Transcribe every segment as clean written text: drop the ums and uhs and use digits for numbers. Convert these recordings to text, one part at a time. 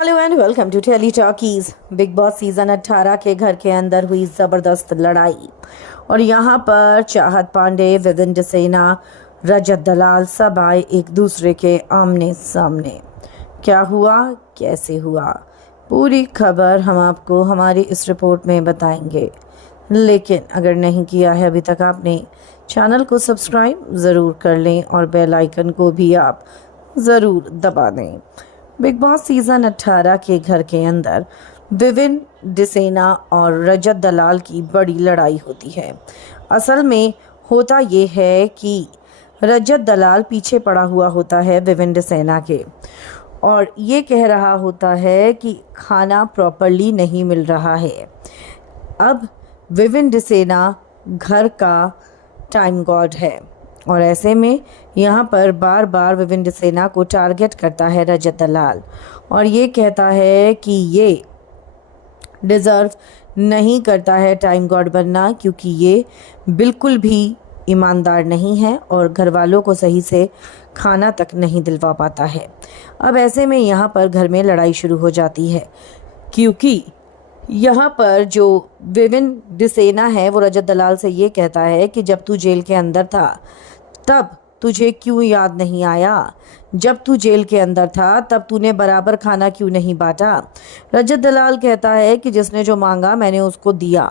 Hello and welcome to Telly Talkies. Bigg Boss season 18 के घर के अंदर हुई जबरदस्त लड़ाई और यहाँ पर चाहत पांडे, विविन डिसेना, रजत दलाल सब आए एक दूसरे के आमने सामने। क्या हुआ, कैसे हुआ, पूरी खबर हम आपको हमारी इस रिपोर्ट में बताएंगे। लेकिन अगर नहीं किया है अभी तक आपने, चैनल को सब्सक्राइब ज़रूर कर लें और बेल आइकन को भी आप ज़रूर दबा दें। बिग बॉस सीजन 18 के घर के अंदर विविन डिसेना और रजत दलाल की बड़ी लड़ाई होती है। असल में होता ये है कि रजत दलाल पीछे पड़ा हुआ होता है विविन डिसेना के और ये कह रहा होता है कि खाना प्रॉपरली नहीं मिल रहा है। अब विविन डिसेना घर का टाइम गॉड है और ऐसे में यहाँ पर बार बार विविन डिसेना को टारगेट करता है रजत दलाल और ये कहता है कि ये डिज़र्व नहीं करता है टाइम गॉड बनना, क्योंकि ये बिल्कुल भी ईमानदार नहीं है और घर वालों को सही से खाना तक नहीं दिलवा पाता है। अब ऐसे में यहाँ पर घर में लड़ाई शुरू हो जाती है, क्योंकि यहाँ पर जो विविन डिसेना है वो रजत दलाल से ये कहता है कि जब तू जेल के अंदर था तब तुझे क्यों याद नहीं आया, जब तू जेल के अंदर था तब तूने बराबर खाना क्यों नहीं बांटा। रजत दलाल कहता है कि जिसने जो मांगा मैंने उसको दिया।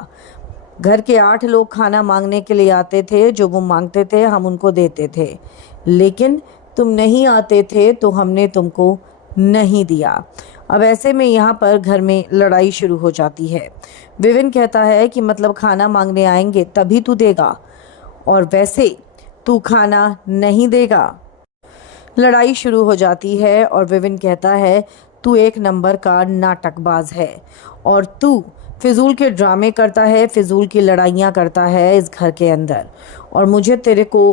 घर के 8 लोग खाना मांगने के लिए आते थे, जो वो मांगते थे हम उनको देते थे, लेकिन तुम नहीं आते थे तो हमने तुमको नहीं दिया। अब ऐसे में यहाँ पर घर में लड़ाई शुरू हो जाती है। विविन कहता है कि मतलब खाना मांगने आएंगे तभी तू देगा और वैसे तू खाना नहीं देगा। लड़ाई शुरू हो जाती है और विविन कहता है तू एक नंबर का नाटकबाज है और तू फिजूल के ड्रामे करता है, फिजूल की लड़ाइयाँ करता है इस घर के अंदर और मुझे तेरे को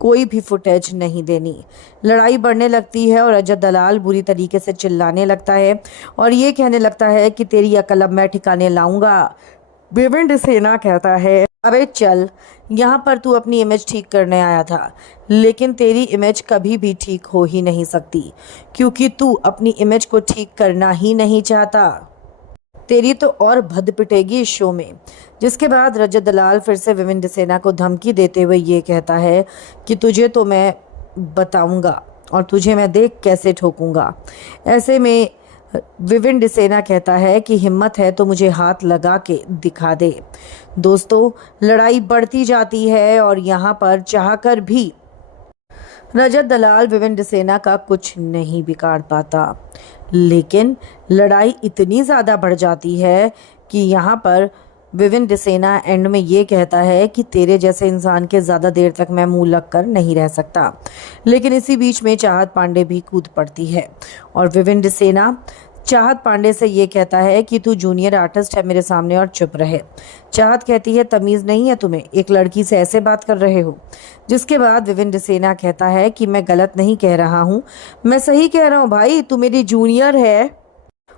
कोई भी फुटेज नहीं देनी। लड़ाई बढ़ने लगती है और रजत दलाल बुरी तरीके से चिल्लाने लगता है और ये कहने लगता है कि तेरी अकल अब मैं ठिकाने लाऊंगा। विविन डिसेना कहता है अबे चल, यहाँ पर तू अपनी इमेज ठीक करने आया था, लेकिन तेरी इमेज कभी भी ठीक हो ही नहीं सकती, क्योंकि तू अपनी इमेज को ठीक करना ही नहीं चाहता। तेरी तो और भद पिटेगी इस शो में। जिसके बाद रजत दलाल फिर से विविन डिसेना को धमकी देते हुए ये कहता है कि तुझे तो मैं बताऊंगा और तुझे मैं देख कैसे ठोकूंगा। ऐसे में विविन डिसेना कहता है कि हिम्मत है तो मुझे हाथ लगा के दिखा दे। दोस्तों, लड़ाई बढ़ती जाती है और यहाँ पर चाहकर भी रजत दलाल विविन डिसेना का कुछ नहीं बिगाड़ पाता, लेकिन लड़ाई इतनी ज़्यादा बढ़ जाती है कि यहाँ पर विविन डिसेना एंड में ये कहता है कि तेरे जैसे इंसान के ज़्यादा देर तक मैं मुंह लग कर नहीं रह सकता। लेकिन इसी बीच में चाहत पांडे भी कूद पड़ती है और विविन डिसेना चाहत पांडे से ये कहता है कि तू जूनियर आर्टिस्ट है मेरे सामने और चुप रहे। चाहत कहती है तमीज़ नहीं है तुम्हें, एक लड़की से ऐसे बात कर रहे हो। जिसके बाद विविन डिसेना कहता है कि मैं गलत नहीं कह रहा हूँ, मैं सही कह रहा हूँ भाई, तू मेरी जूनियर है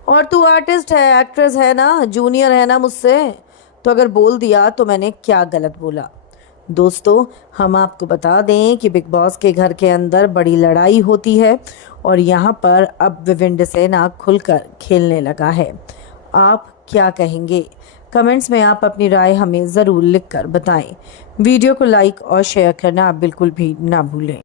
और तू आर्टिस्ट है, एक्ट्रेस है ना, जूनियर है ना मुझसे, तो अगर बोल दिया तो मैंने क्या गलत बोला। दोस्तों, हम आपको बता दें कि बिग बॉस के घर के अंदर बड़ी लड़ाई होती है और यहाँ पर अब विविन डिसेना खुलकर खेलने लगा है। आप क्या कहेंगे? कमेंट्स में आप अपनी राय हमें ज़रूर लिखकर बताएं। वीडियो को लाइक और शेयर करना आप बिल्कुल भी ना भूलें।